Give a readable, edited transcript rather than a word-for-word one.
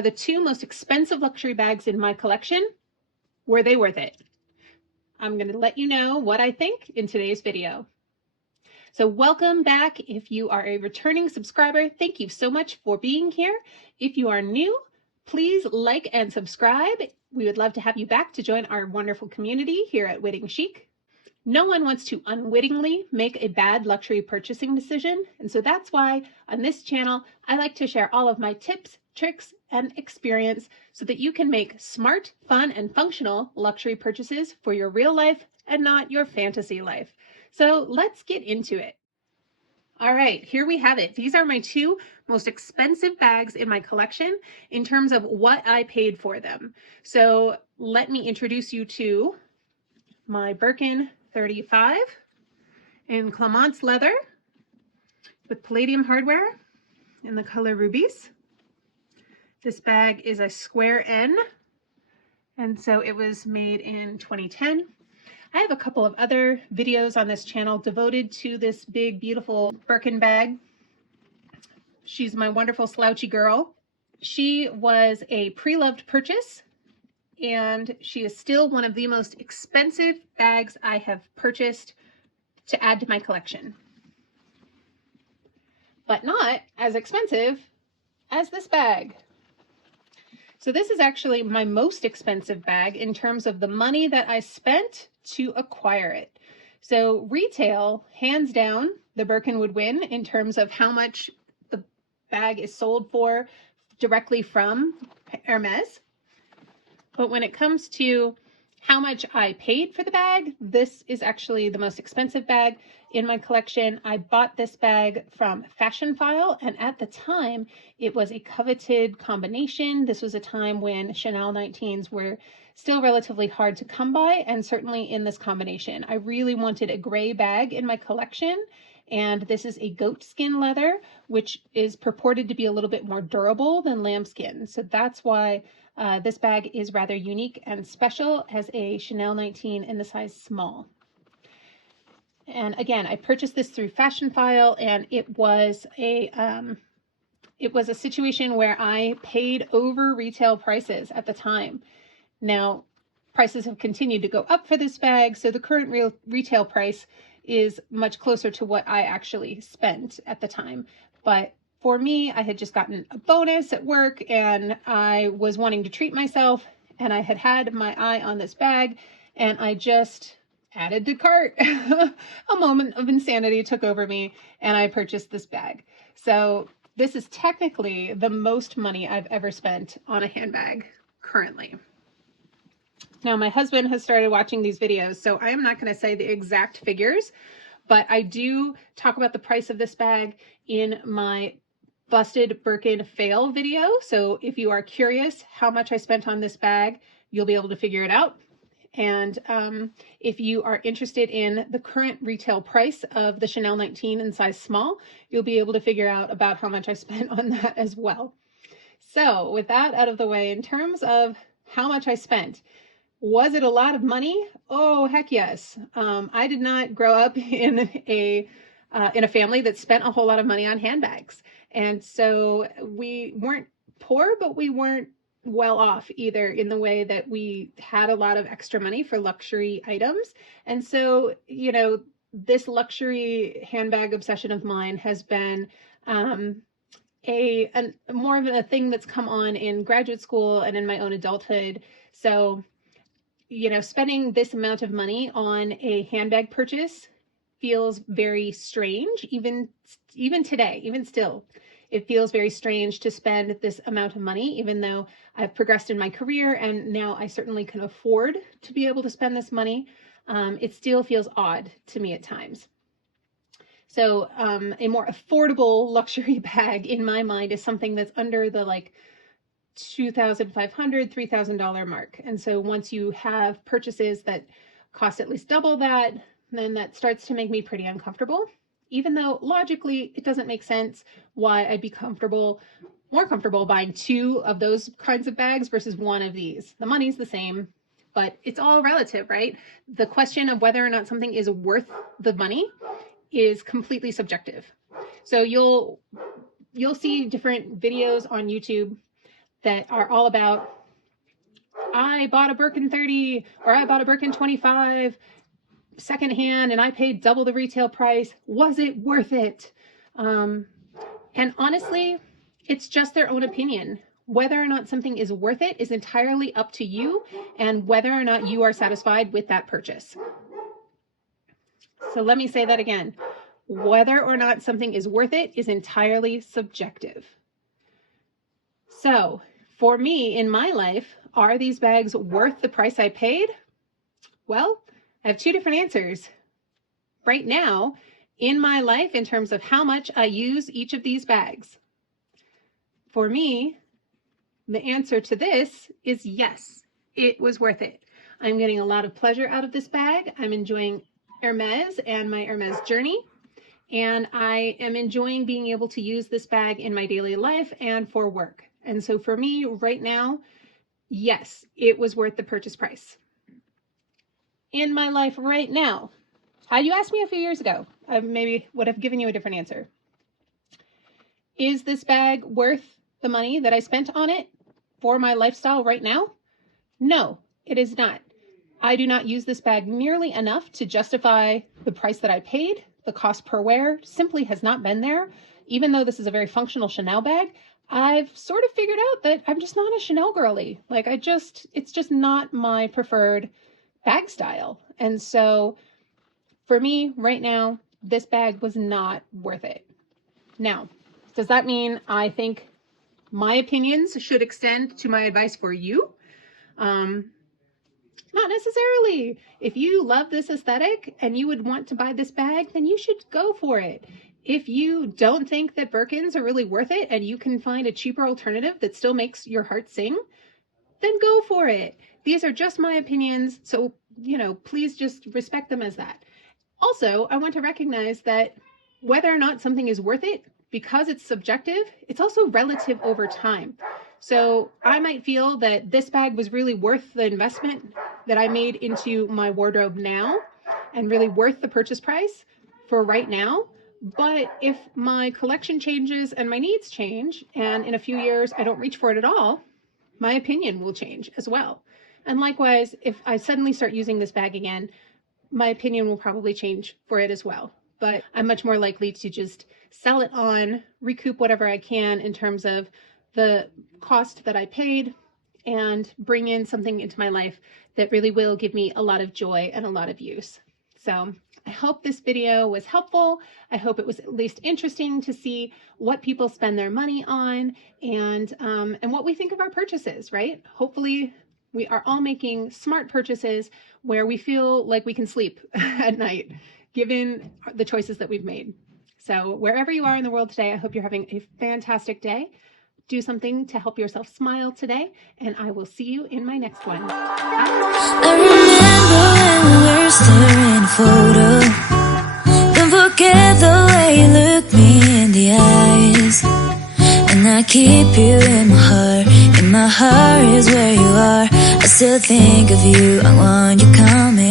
are the two most expensive luxury bags in my collection. Were they worth it? I'm going to let you know what I think in today's video. So welcome back. If you are a returning subscriber, thank you so much for being here. If you are new, please like and subscribe. We would love to have you back to join our wonderful community here at Witting Chic. No one wants to unwittingly make a bad luxury purchasing decision, and so that's why on this channel I like to share all of my tips, tricks, and experience so that you can make smart, fun, and functional luxury purchases for your real life and not your fantasy life. So let's get into it. All right, here we have it. These are my two most expensive bags in my collection in terms of what I paid for them. So let me introduce you to my Birkin 35 in Clemence leather with palladium hardware in the color rubies. This bag is a square N, and so it was made in 2010. I have a couple of other videos on this channel devoted to this big, beautiful Birkin bag. She's my wonderful slouchy girl. She was a pre-loved purchase, and she is still one of the most expensive bags I have purchased to add to my collection. But not as expensive as this bag. So this is actually my most expensive bag in terms of the money that I spent to acquire it. So retail, hands down, the Birkin would win in terms of how much the bag is sold for directly from Hermes. But when it comes to how much I paid for the bag, this is actually the most expensive bag in my collection. I bought this bag from Fashion File, and at the time, it was a coveted combination. This was a time when Chanel 19s were still relatively hard to come by, and certainly in this combination. I really wanted a gray bag in my collection, and this is a goat skin leather, which is purported to be a little bit more durable than lambskin. So that's why this bag is rather unique and special as a Chanel 19 in the size small. And again, I purchased this through Fashion File, and it was a situation where I paid over retail prices at the time. Now, prices have continued to go up for this bag, so the current retail price is much closer to what I actually spent at the time. But for me, I had just gotten a bonus at work, and I was wanting to treat myself, and I had my eye on this bag, and I just added to cart. A moment of insanity took over me, and I purchased this bag. So this is technically the most money I've ever spent on a handbag currently. Now, my husband has started watching these videos, so I am not going to say the exact figures, but I do talk about the price of this bag in my Busted Birkin Fail video. So if you are curious how much I spent on this bag, you'll be able to figure it out. And if you are interested in the current retail price of the Chanel 19 in size small, you'll be able to figure out about how much I spent on that as well. So with that out of the way, in terms of how much I spent, was it a lot of money? Oh, heck yes. I did not grow up in a family that spent a whole lot of money on handbags. And so we weren't poor, but we weren't well off either in the way that we had a lot of extra money for luxury items. And so, you know, this luxury handbag obsession of mine has been more of a thing that's come on in graduate school and in my own adulthood. So, you know, spending this amount of money on a handbag purchase feels very strange, even today, even still. It feels very strange to spend this amount of money, even though I've progressed in my career and now I certainly can afford to be able to spend this money. It still feels odd to me at times. So a more affordable luxury bag in my mind is something that's under the like $2,500, $3,000 mark. And so once you have purchases that cost at least double that, then that starts to make me pretty uncomfortable, even though logically it doesn't make sense why I'd be more comfortable buying two of those kinds of bags versus one of these. The money's the same, but it's all relative, right? The question of whether or not something is worth the money is completely subjective. So you'll see different videos on YouTube that are all about, I bought a Birkin 30 or I bought a Birkin 25 secondhand and I paid double the retail price. Was it worth it? And honestly, it's just their own opinion. Whether or not something is worth it is entirely up to you and whether or not you are satisfied with that purchase. So let me say that again. Whether or not something is worth it is entirely subjective. So for me in my life, are these bags worth the price I paid? Well, I have two different answers. Right now, in my life, in terms of how much I use each of these bags, for me, the answer to this is yes, it was worth it. I'm getting a lot of pleasure out of this bag. I'm enjoying Hermes and my Hermes journey. And I am enjoying being able to use this bag in my daily life and for work. And so for me right now, yes, it was worth the purchase price. In my life right now, had you asked me a few years ago, I maybe would have given you a different answer. Is this bag worth the money that I spent on it for my lifestyle right now? No, it is not. I do not use this bag nearly enough to justify the price that I paid. The cost per wear simply has not been there. Even though this is a very functional Chanel bag, I've sort of figured out that I'm just not a Chanel girly. Like it's just not my preferred bag style. And so for me right now, this bag was not worth it. Now, does that mean I think my opinions should extend to my advice for you? Not necessarily. If you love this aesthetic and you would want to buy this bag, then you should go for it. If you don't think that Birkins are really worth it and you can find a cheaper alternative that still makes your heart sing, then go for it. These are just my opinions, so, please just respect them as that. Also, I want to recognize that whether or not something is worth it, because it's subjective, it's also relative over time. So I might feel that this bag was really worth the investment that I made into my wardrobe now and really worth the purchase price for right now. But if my collection changes and my needs change, and in a few years I don't reach for it at all, my opinion will change as well. And likewise, if I suddenly start using this bag again, my opinion will probably change for it as well. But I'm much more likely to just sell it on, recoup whatever I can in terms of the cost that I paid, and bring in something into my life that really will give me a lot of joy and a lot of use. So I hope this video was helpful. I hope it was at least interesting to see what people spend their money on and what we think of our purchases, right? Hopefully we are all making smart purchases where we feel like we can sleep at night, given the choices that we've made. So wherever you are in the world today, I hope you're having a fantastic day. Do something to help yourself smile today, and I will see you in my next one. Bye. I remember when we were staring at a photo. Don't forget the way you look me in the eyes. And I keep you in my heart. In my heart is where you are. I still think of you. I want you coming.